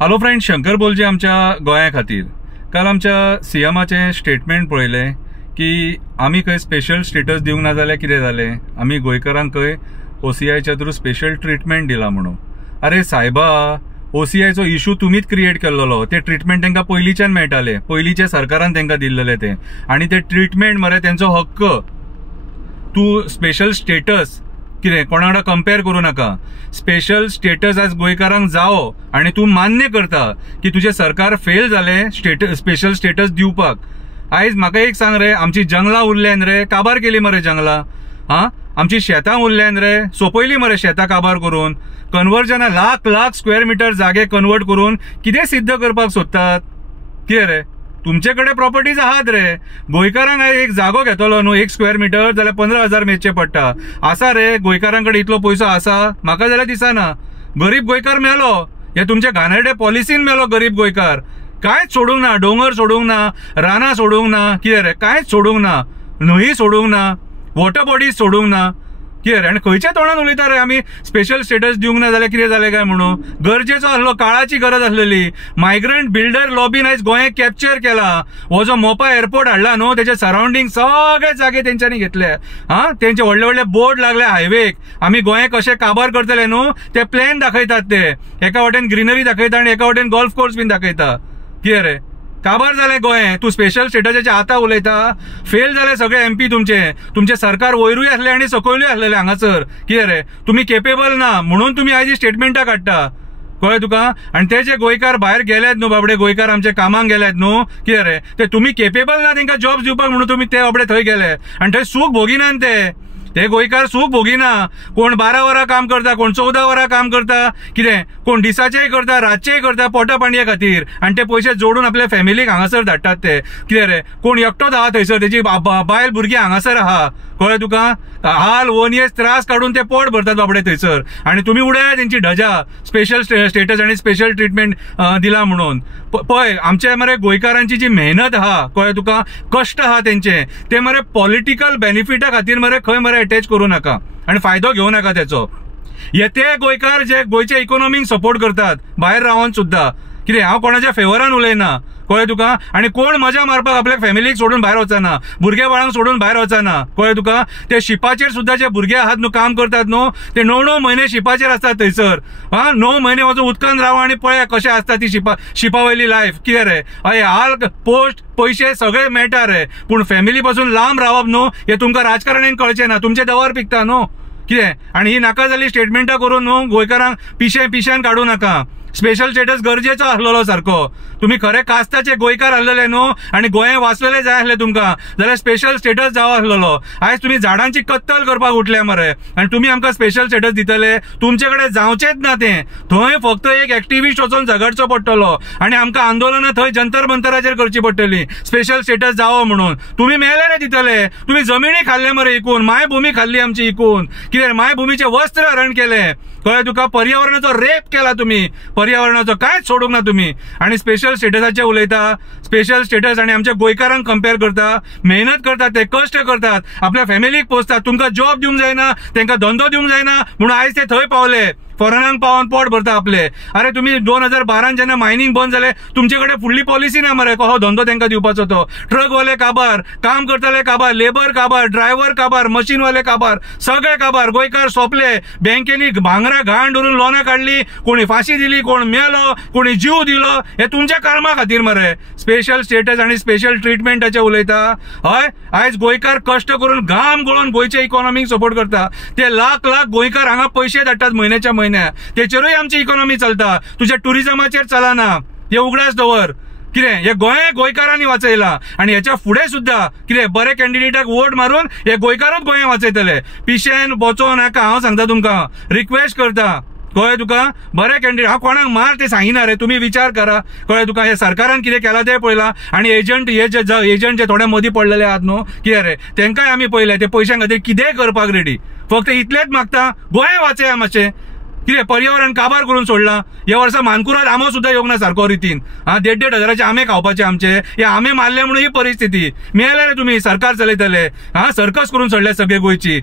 Hello friend, Shankar बोलचे आमच्या गोंया खातीर. काल आमच्या सीएमाचे स्टेटमेंट पळयलें की आमी खंय स्पेशल स्टेटस दिवंक ना जाल्यार कितें जालें, आमी गोंयकारांक खंय ओसीआयच्या थ्रू स्पेशल ट्रिटमेंट दिला म्हणून. अरे सायबा, ओसीआयचो इश्यू तुमीच क्रिएट केल्लो. ते ट्रिटमेंट तांकां पयलींच्यान मेळटाले, पयलींच्या सरकारान तांकां दिल्लेले ते. आनी ते ट्रिटमेंट मरे तेंचो हक्क. तूं स्पेशल स्टेटस कितें कोणा वांगडा कंपेर करूं नाका. स्पेशल स्टेटस आज गोंयकारांक जावो आनी तूं मान्य करता की तुजें सरकार फेल जालें स्पेशल स्टेटस दिवपाक. आयज म्हाका एक सांग रे, आमची जंगलां उरल्यान रे, काबार केली मरे जंगलां. आमची शेतां उरल्यान रे, सोंपयली मरे शेतां काबार करून. कन्वर्जना लाख स्क्वेअर मिटर जागे कन्वर्ट करून कितें सिद्ध करपाक सोदतात? कितें रे, तुमचे कडेन प्रॉपर्टीज आहात रे. गोंयकारांक एक जागो घेतलो न्हू 1 स्क्वेअर मिटर जाल्यार 15,000 मेळचे पडटा. आसा रे गोंयकारांकडे इतलो पयसो आसा? म्हाका जाल्यार दिसना. गरीब गोंयकार मेलो, हे तुमच्या घाणेरडे पॉलिसीन मेलो गरीब गोंयकार. कांयच सोडूंक ना, डोंगर सोडूंक ना, रानां सोडूंक ना, कितें रे कांयच सोडूंक ना, न्हंय सोडूंक ना, वॉटर बॉडीज सोडूंक ना. कितें रे, आनी खंयच्या तोंडान उलयता रे आमी स्पेशल स्टेटस दिवंक ना जाल्यार कितें जालें काय म्हणून. गरजेचो आसलो, काळाची गरज आसलेली. मायग्रंट बिल्डर लॉबीन आयज गोंयाक कॅप्चर केला. हो जो मोपा एअरपोर्ट हाडला न्हू, तेचे सराउंडिंग सगळे जागे तेंच्यांनी घेतले. तेंचे व्हडले व्हडले बोर्ड लागले हायवेक. आमी गोंयाक कशें काबार करतले न्हू ते प्लॅन दाखयतात ते. एका वाटेन ग्रीनरी दाखयता आनी एका वाटेन गोल्फ कोर्स बीन दाखयता. कितें रे, काबार जालें गोंय. तूं स्पेशल स्टेटसाचे आतां उलयता. फेल जाले सगळे एमपी तुमचे सरकार वयरूय आसले आनी सकयलूय आसलेले हांगासर. कितें रे, तुमी केपेबल ना म्हणून तुमी आयज स्टेटमेंटां काडटा. कळ्ळें तुका? आनी ते जे गोंयकार भायर गेल्यात न्हू बाबडे, गोंयकार आमचे कामाक गेल्यात न्हू, कितें रे, ते तुमी केपेबल ना तांकां जॉब दिवपाक म्हणून तुमी ते बाबडे थंय गेले आनी थंय सूख भोगिनात ते गोंयकार सूख भोगिना. कोण 12 वरां काम करता, कोण 14 वरां काम करता. कितें, कोण दिसाचेय करता, रातचेय करता पोटा पाणये खातीर. आनी ते पयशे जोडून आपल्या फॅमिलीक हांगासर धाडटात ते. कितें रे, कोण एकटोच आहा थंयसर, तेजी बायल भुरगीं हांगासर आहा. कळ्ळें तुका? हाल वनियेस त्रास काडून ते पोट भरतात बाबडे थंयसर. आनी तुमी उडया तेंची ढजा स्पेशल स्टेटस आनी स्पेशल ट्रिटमेंट दिला म्हणून. पळय, आमच्या मरे गोंयकारांची जी मेहनत आहा, कळ्ळें तुका, कश्ट आहा तेंचे, ते मरे पॉलिटिकल बेनिफिटा खातीर मरे खंय मरे अटॅच करूं नाका आनी फायदो घेवं नाका त्याचो. हे ते गोंयकार जे गोंयच्या इकॉनॉमीक सपोर्ट करतात भायर रावन सुद्धा. कितें, हांव कोणाच्या फेवरान उलयना. कळ्ळें तुका? आनी कोण मजा मारपाक आपल्या फॅमिलीक सोडून भायर वचना, भुरग्या बाळांक सोडून भायर वचना. कळ्ळें तुका? ते शिपाचेर सुद्धा जे भुरगे आहात न्हू, काम करतात न्हू, ते 9 म्हयने शिपाचेर आसतात थंयसर. 9 म्हयने वचून उदकान रावा आनी पळया कशें आसता ती शिपावयली लायफ. कितें रे, हय हाल पोस्ट पयशे सगळे मेळटा रे, पूण फॅमिली पासून लांब रावप न्हू, हे तुमकां राजकारण्यान कळचें ना. तुमचे दवर पिकता न्हू. कितें, आनी ही नाका जाली स्टेटमेंटां करून न्हू गोंयकारांक पिश्यान काडूं नाका. स्पेशल स्टेटस गरजेचो आसलेलो सारको. तुम्ही खरे कास्ताचे गोंयकार आसलेले न्हू आनी गोंय वाचलेले जाय आसले तुमकां, जाल्यार स्पेशल स्टेटस जावो आसलेलो. आयज तुमी झाडांची कत्तल करपाक उठल्या मरे आनी तुमी आमकां स्पेशल स्टेटस दितले. तुमचे कडेन जावचेच ना तें. थंय फक्त एक एक्टिविस्ट वचून झगडचो पडटलो आनी आमकां आंदोलनां थंय जंतर मंतराचेर करची पडटली स्पेशल स्टेटस जावो म्हणून. तुमी मेळले रे दितले. तुमी जमिनी खाल्ले मरे इकून, मायभूमी खाल्ली आमची इकून. कितें, मायभूमीचे वस्त्र हरण केले. कळ्ळें तुका? पर्यावरणाचो रेप केला तुम्ही, पर्यावरणाचो कांयच सोडूंक ना तुम्ही. आनी स्पेशल स्टेटसाचे उलयता. स्पेशल स्टेटस आनी आमच्या गोंयकारांक कंपेर करता. मेहनत करतात ते, कश्ट करतात, आपल्या फॅमिलीक पोसतात. तुमकां जॉब दिवंक जायना, तांकां धंदो दिवंक जायना म्हणून आयज ते थंय पावले. फॉरेनांक पावन पोट भरता आपले. अरे तुम्ही 2012 जेन्ना मायनिंग बंद जाले, तुमचे कडेन फुडली पॉलिसी ना मरे कसो धंदो तांकां दिवपाचो तो. ट्रकवाले काबार, काम करताले काबार, लेबर काबार, ड्रायव्हर काबार, मशीनवाले काबार, सगळे काबार. गोंयकार सोंपले. बँकेनी भांगरा घाण धरून लोनां काडली, कोणी फाशी दिली, कोण मेलो, कोणी जीव दिलो. हे तुमच्या कर्मा खातीर मरे. स्पेशल स्टेटस आनी स्पेशल ट्रिटमेंटाचे उलयता. हय, आयज गोंयकार कश्ट करून घाम गळोवन गोंयचे इकॉनॉमीक सपोर्ट करता. ते लाख गोंयकार हांगा पयशे धाडटात म्हयन्याच्या म्हयन्या. तेचेरूय आमची इकॉनॉमी चलता. तुझ्या टुरिझमाचेर चलना. हे उगडास दवर. कितें, हे गोंयकारांनी वाचयला आनी हेच्या फुडें सुद्धा कितें बरे कॅन्डिडेटाक वोट मारून हे गोंयकारूच गोंया वाचयतले. पिशेन वचों नाका, हांव सांगता तुमकां, रिक्वेस्ट करता. कळ्ळें तुका? बरे कॅन्डिडेट, हांव कोणाक मार ते सांगिना रे, तुमी विचार करा. कळ्ळें तुका? हे सरकारान कितें केला ते पळयलां. आनी एजंट जे थोडे मदीं पडलेले आहात न्हू, कितें रे, तांकांय आमी पळयले. ते पयशां खातीर कितेंय करपाक रेडी. फक्त इतलेंच मागता, गोंय वाचया मातशें. कितें पर्यावरण काबार करून सोडला. ह्या वर्सा मानकुराद आंबो सुद्धा येवंक ना सारको रितीन. 1.5 हजाराचे आंबे खावपाचे आमचे. हे आंबे मारले म्हणून ही परिस्थिती. मेळले रे तुम्ही, सरकार चलयतले. सर्कस करून सोडले सगळे गोंयची.